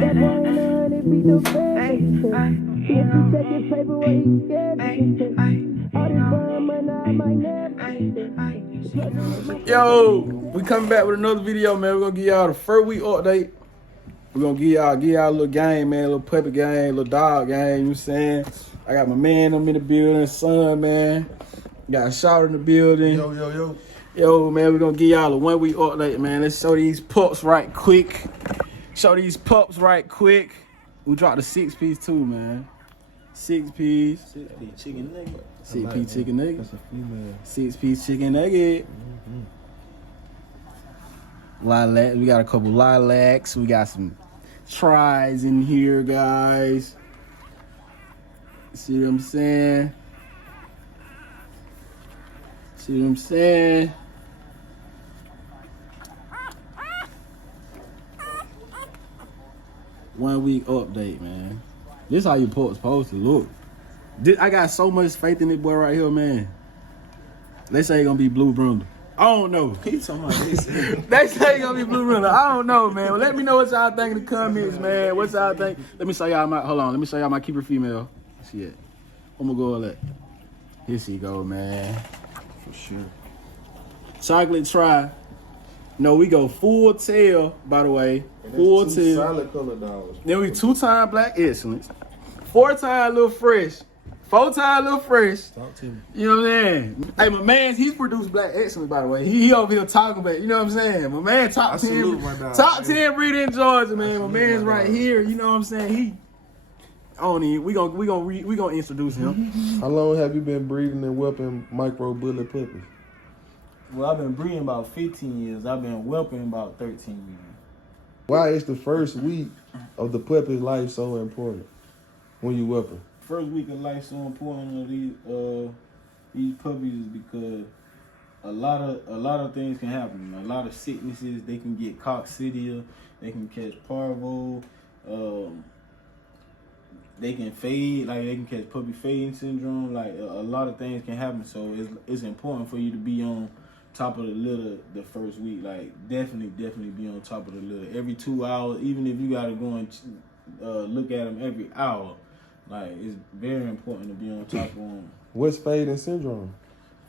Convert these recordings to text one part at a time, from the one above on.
Yo, we coming back with another video, man. We're gonna give y'all the first week update. We're gonna give y'all a little game, man, a little puppy game, a little dog game, you know what I'm saying? I got my man, I'm in the building, son, man. Got a shout in the building. Yo, man, we're gonna give y'all a 1 week update, man. Let's show these pups right quick. We dropped a 6-piece too, man. 6-piece. 6-piece chicken nugget. 6-piece chicken nugget. That's a female. 6-piece chicken nugget. Lilac. We got a couple lilacs. We got some tries in here, guys. See what I'm saying? 1 week update, man. This how your pups supposed to look. I got so much faith in this boy right here, man. They say he gonna be blue brindle. I don't know. He talking about this. They say he gonna be blue brindle. I don't know, man. Well, let me know what y'all think in the comments, man. What y'all think? Let me show y'all my. Hold on. Let me show y'all my keeper female. Shit. I'm gonna go with that. Here she go, man. For sure. Chocolate try. No, we go full tail, by the way. Full tail. Solid color dogs. Then we 2-time black excellence. 4-time little fresh. 4-time little fresh. Talk to me. You know what I'm saying? Hey, my man, he's produced black excellence, by the way. He over here talking about, you know what I'm saying? My man, top 10 breeder in Georgia, man. My man's right here. You know what I'm saying? We gonna introduce him. How long have you been breeding and whelping micro bully puppies? Well, I've been breeding about 15 years. I've been whelping about 13 years. Why is the first week of the puppy's life so important when you whelping? First week of life so important of these puppies is because a lot of things can happen. A lot of sicknesses. They can get coccidia. They can catch parvo. They can fade. Like they can catch puppy fading syndrome. Like a lot of things can happen. So it's important for you to be on top of the litter the first week. Like definitely be on top of the litter every 2 hours. Even if you gotta go and look at them every hour. Like it's very important to be on top of them. What's fading syndrome?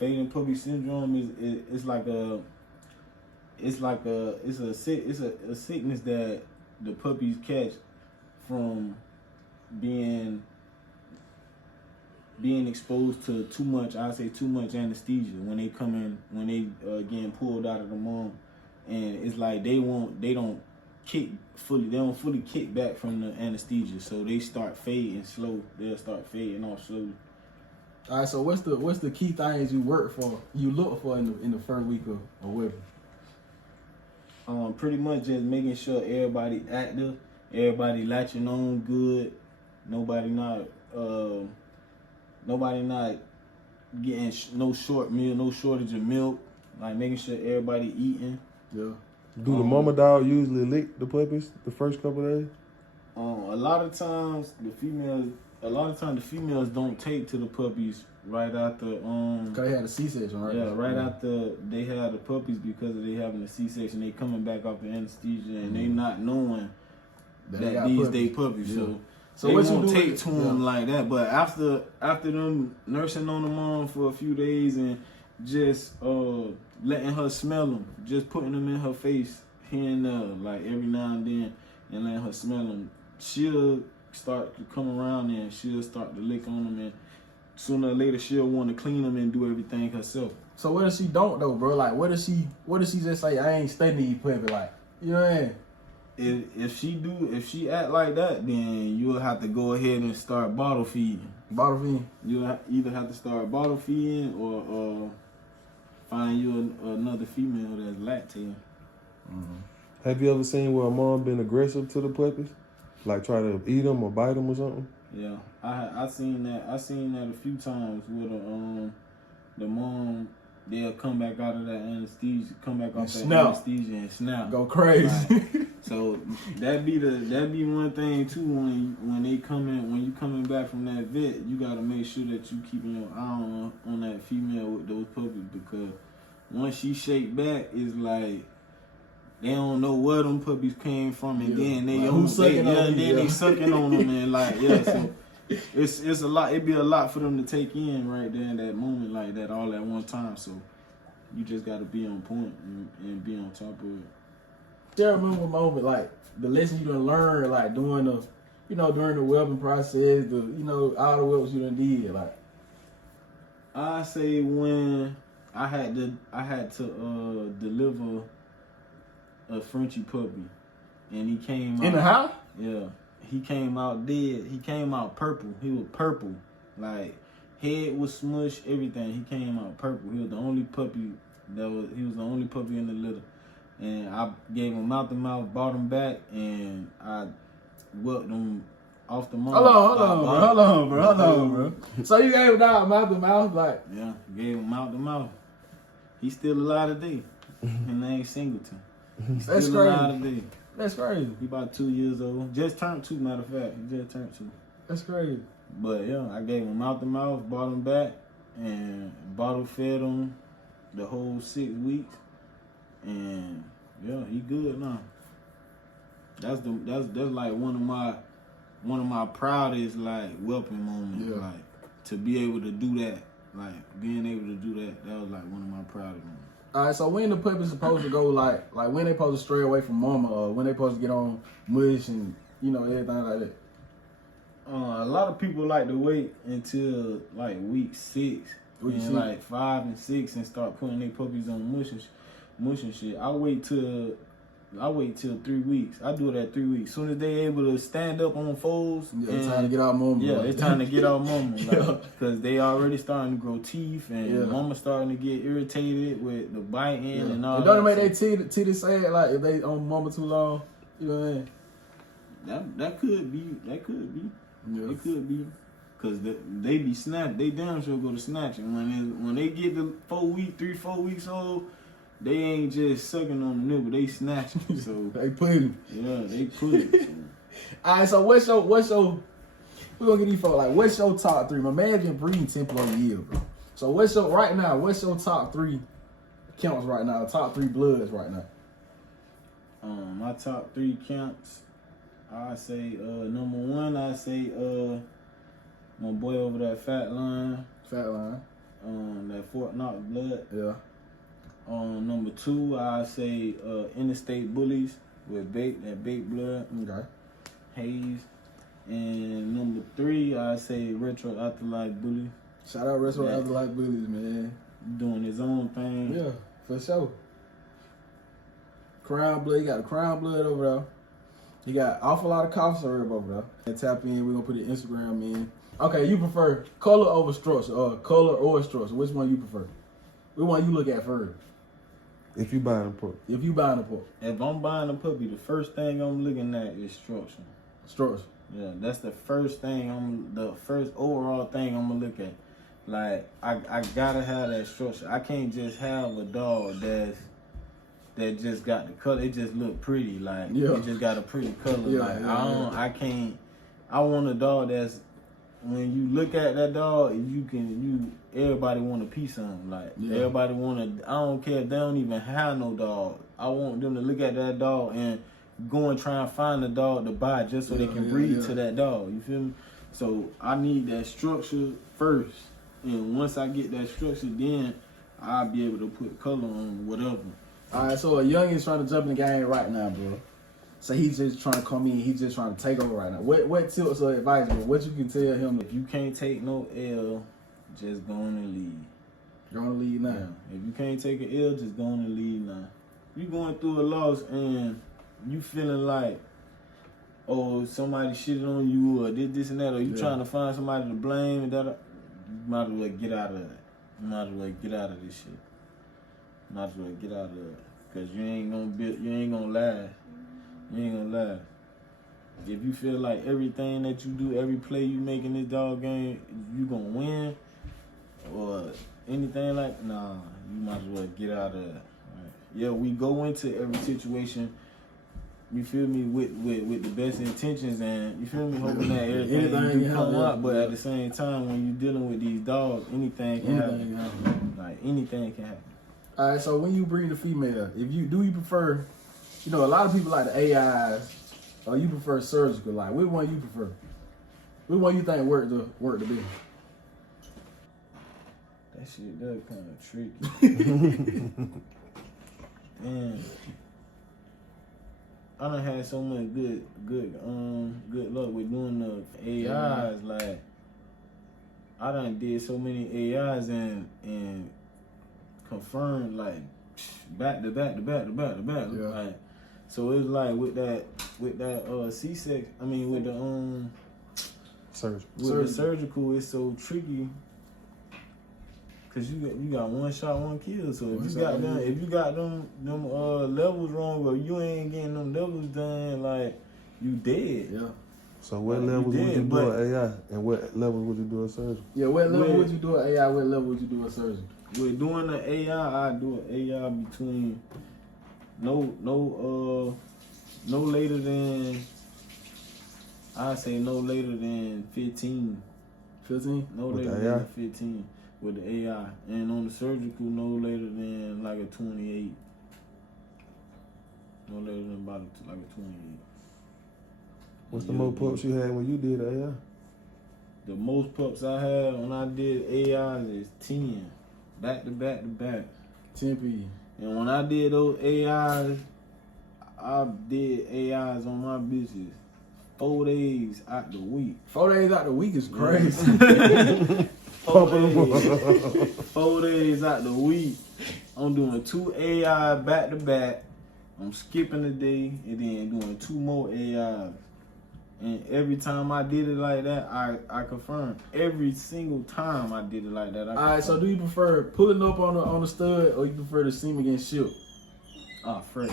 Fading puppy syndrome is a sickness that the puppies catch from being exposed to too much anesthesia when they come in, when they getting pulled out of the mom, and it's like they don't fully kick back from the anesthesia, so they start fading slow. They'll start fading off slowly. All right, so what's the key things you look for in the first week of whipping? Pretty much just making sure everybody active, everybody latching on good, nobody not getting no shortage of milk, like making sure everybody eating. Yeah. Do the mama dog usually lick the puppies the first couple of days? A lot of times the females don't take to the puppies right after Cause they had a C-section, right? Yeah, right after they had the puppies, because they having a C-section, they coming back off the anesthesia and they not knowing that these they puppies. Yeah. So they won't take to them like that. But after them nursing on the mom for a few days and just letting her smell them, just putting them in her face here and there, like every now and then, and letting her smell them, she'll start to come around and she'll start to lick on them, and sooner or later she'll want to clean them and do everything herself. So what if she don't though, bro? Like what if she just say, I ain't studying these puppy, like, you know what I mean? If she act like that, then you'll have to go ahead and start bottle feeding. Bottle feeding? You'll either have to start bottle feeding or find you another female that's lactating. Mm-hmm. Have you ever seen where a mom been aggressive to the puppies? Like try to eat them or bite them or something? Yeah, I seen that a few times with the mom. They'll come back out of that anesthesia, anesthesia and snap. Go crazy. Right. So that be one thing too, when you coming back from that vet, you gotta make sure that you keeping your eye on that female with those puppies, because once she shake back, it's like they don't know where them puppies came from, and then they like, they sucking on them, and like so it's a lot. It'd be a lot for them to take in right there in that moment like that all at one time. So you just got to be on point and be on top of it. Share a memorable moment, like the lesson you done learned, like during the, during the whelping process, all the whelps you done did, like. I say when I had to deliver a Frenchie puppy, and he came out in the house. Yeah, he came out dead. He came out purple. He was purple, like head was smushed, everything. He came out purple. He was the only puppy He was the only puppy in the litter, and I gave him mouth to mouth, brought him back, and I whelped him off the mouth. Hold on, bro. So you gave him mouth to mouth, like? Yeah, gave him mouth to mouth. He's still alive today. His name's Singleton. He's That's still crazy. alive today. That's crazy. He about 2 years old. Just turned 2, matter of fact. He just turned 2. That's crazy. But yeah, I gave him mouth to mouth, brought him back, and bottle fed him the whole 6 weeks. And yeah, he good now. That's like one of my proudest like whelping moments. Yeah. Like to be able to do that. Like being able to do that was like one of my proudest moments. All right, so when the puppy's supposed to go, like when they supposed to stray away from mama, or when they supposed to get on mush and everything like that. A lot of people like to wait until like week 6, like 5 and 6, and start putting their puppies on mush and shit. I wait till 3 weeks. I do it at 3 weeks. Soon as they able to stand up on fours, it's time to get out mama. Yeah, it's time to get out mama, because they already starting to grow teeth, and mama starting to get irritated with the biting and all. It don't make their teeth sad, like if they on mama too long. You know what I mean? That could be. Yeah. It could be. Cause they be snatched. They damn sure go to snatching. When they get to 4 weeks old, they ain't just sucking on the nipple. They snatching. So they put it. Yeah, they put it. So. All right. So what's your? We gonna get these folks. Like, what's your top 3? My man been breeding 10 plus a year, bro. So what's your top 3 counts right now? Top 3 bloods right now. My top 3 counts. I say number 1. I say my boy over there, Fat Line. That Fort Knox blood. Yeah. Number 2, I say Interstate Bullies with baked blood. Okay. Hayes. And number 3, I say Retro Afterlife Bully. Shout out Retro Afterlife Bullies, man. Doing his own thing. Yeah, for sure. Crown blood, you got a crown blood over there. You got awful lot of cough syrup over there. And tap in, we're gonna put the Instagram in. Okay, you prefer color over structure, or color or structure? Which one you prefer? Which one you look at first? If you buying a puppy. If I'm buying a puppy, the first thing I'm looking at is structure. Structure. Yeah, that's the first thing the first overall thing I'm gonna look at. Like I gotta have that structure. I can't just have a dog that just got the color. It just look pretty. Like it just got a pretty color. I want a dog that's, when you look at that dog, everybody want a piece of them. Like everybody I don't care if they don't even have no dog. I want them to look at that dog and go and try and find a dog to buy just so they can breed to that dog. You feel me? So I need that structure first. And once I get that structure, then I'll be able to put color on whatever. All right, so a young is trying to jump in the game right now, bro. So he's just trying to come in. He's just trying to take over right now. What tips or advice, bro? What you can tell him? If you can't take no L, just go on and leave. Go on and leave now. Yeah. If you can't take an L, just go on and leave now. You going through a loss and you feeling like, oh, somebody shitted on you or did this and that, or you trying to find somebody to blame and that, you might as well get out of that. You might as well get out of this shit. Might as well get out of it. Cause you ain't gonna last. You ain't gonna last. If you feel like everything that you do, every play you make in this dog game, you gonna win, or anything like, nah, you might as well get out of it. Right. Yeah, we go into every situation, you feel me, with the best intentions, and you feel me, hoping that everything you come up, but at the same time, when you're dealing with these dogs, anything can happen. Like anything can happen. All right, so when you breed a female, do you prefer you know, a lot of people like the AIs, or you prefer surgical. Like, which one you prefer? Which one you think work the best? That shit, that kind of tricky. And I done had so much good luck with doing the AIs. Like, I done did so many AIs and confirmed like back to back. Yeah. Like, so it's like with that C-section. I mean with the the surgical, it's so tricky. Cause you got one shot, one kill. So if you got them levels wrong, or you ain't getting them levels done, like you dead. Yeah. So what levels would you do an AI, and what levels would you do a surgery? Yeah, what level would you do an AI? What level would you do a surgery? With doing the AI, I do an AI between no later than, I say no later than 15. 15? No With later the AI? than 15 with the AI. And on the surgical, no later than like a 28. No later than about like a 28. What's the most pups you had when you did AI? The most pups I had when I did AIs is 10. Back to back to back. 10 P. And when I did those AIs, I did AIs on my bitches 4 days out the week. 4 days out the week is crazy. 4 days out the week. I'm doing 2 AI back to back. I'm skipping a day and then doing 2 more AIs. And every time I did it like that, I confirmed. Every single time I did it like that, I confirmed. Alright, so do you prefer pulling up on the stud, or you prefer the semen getting shipped? Fresh.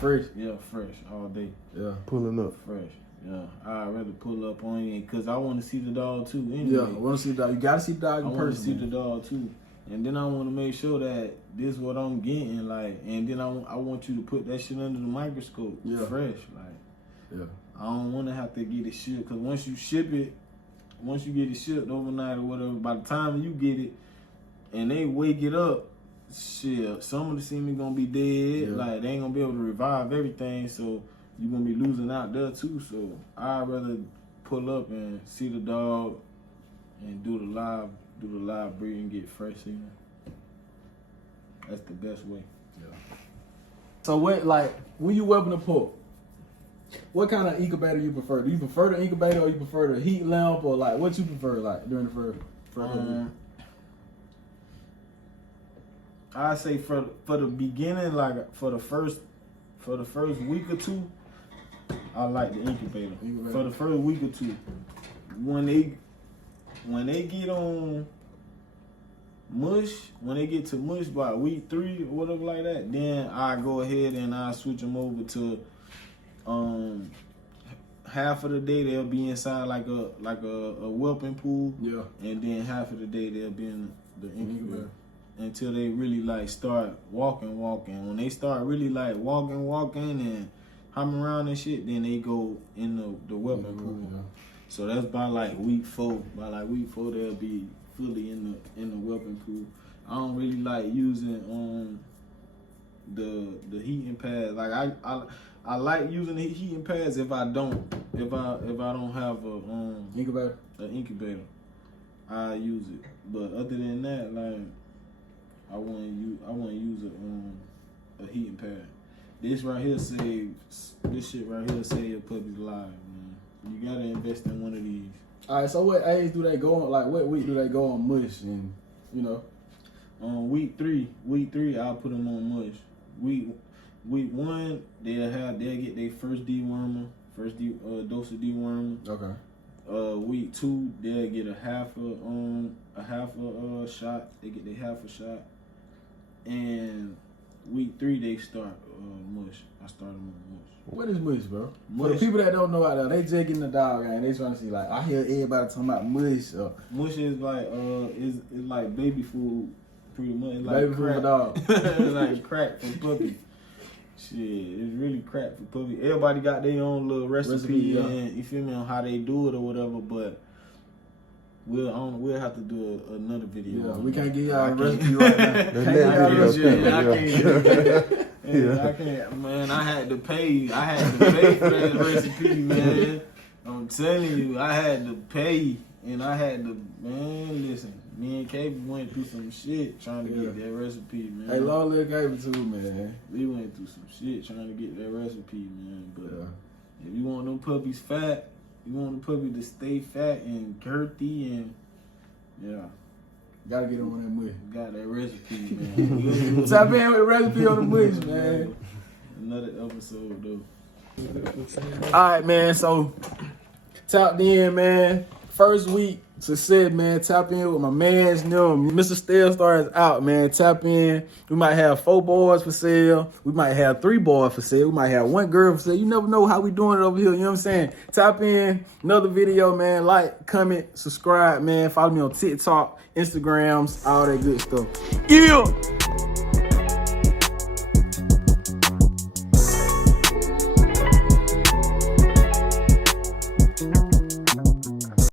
Fresh? Yeah, fresh all day. Yeah. Pulling up. Fresh. Yeah, I'd rather pull up on you because I want to see the dog too. Anyway. Yeah, I want to see the dog. You got to see the dog in person. I want to see the dog too. And then I want to make sure that this is what I'm getting, like, and then I want you to put that shit under the microscope. Yeah. Fresh, like. Yeah. I don't want to have to get it shipped, because once you get it shipped overnight or whatever, by the time you get it and they wake it up, shit, some of the semen gonna be dead. Yeah. Like, they ain't gonna be able to revive everything, so you're gonna be losing out there too. So I'd rather pull up and see the dog and do the live breed and get fresh semen. That's the best way. Yeah. So what, like, when you whelping a pup, what kind of incubator you prefer? Do you prefer the incubator, or you prefer the heat lamp, or like what you prefer, like during the first I say for the beginning, like for the first week or two, I like the incubator. For the first week or two, when they get on mush, when they get to mush by week 3 or whatever like that, then I go ahead and I switch them over to half of the day they'll be inside like a whelping pool. Yeah. And then half of the day they'll be in the incubator. Until they really like start walking. When they start really like walking and hopping around and shit, then they go in the whelping pool. Yeah. So that's by like week 4. By like week 4 they'll be fully in the whelping pool. I don't really like using the heating pads. Like I like using the heating pads if I don't have an incubator, I use it. But other than that, like I want to use a heating pad. This shit right here save your puppies alive, man. You gotta invest in one of these. All right. So what age do they go on? Like what week do they go on mush? And you know, on week 3, I'll put them on mush. Week 1, they'll get their first dewormer, dose of dewormer. Okay. Week 2, they'll get a half a shot. They get their half a shot, and week 3 they start mush. I start them on mush. What is mush, bro? Mush. For the people that don't know out there, they just getting the dog and they trying to see, like, I hear everybody talking about mush. Mush is like is like baby food, pretty much. It's like baby food for dog. It's like crack for puppy. Shit, it's really crap for puppy. Everybody got their own little recipe and you feel me on how they do it or whatever, but we'll have to do another video. Yeah, we can't give y'all a recipe right now. I can't Yeah, I can't, man. I had to pay for that recipe, man. I'm telling you, I had to pay, and I had to, man. Listen, me and KB went through some shit trying to get that recipe, man. Hey, long live KB too, man. We went through some shit trying to get that recipe, man. But if you want them puppies fat, you want the puppy to stay fat and girthy, and gotta get on that mush. Got that recipe, man. Tap in with the recipe on the mush, man. Another episode, though. All right, man. So, tapped in, man. First week, success, man. Tap in with my man's new. Mr. StaleStar is out, man. Tap in. We might have 4 boys for sale. We might have 3 boys for sale. We might have 1 girl for sale. You never know how we doing it over here. You know what I'm saying? Tap in. Another video, man. Like, comment, subscribe, man. Follow me on TikTok, Instagrams, all that good stuff. Yeah.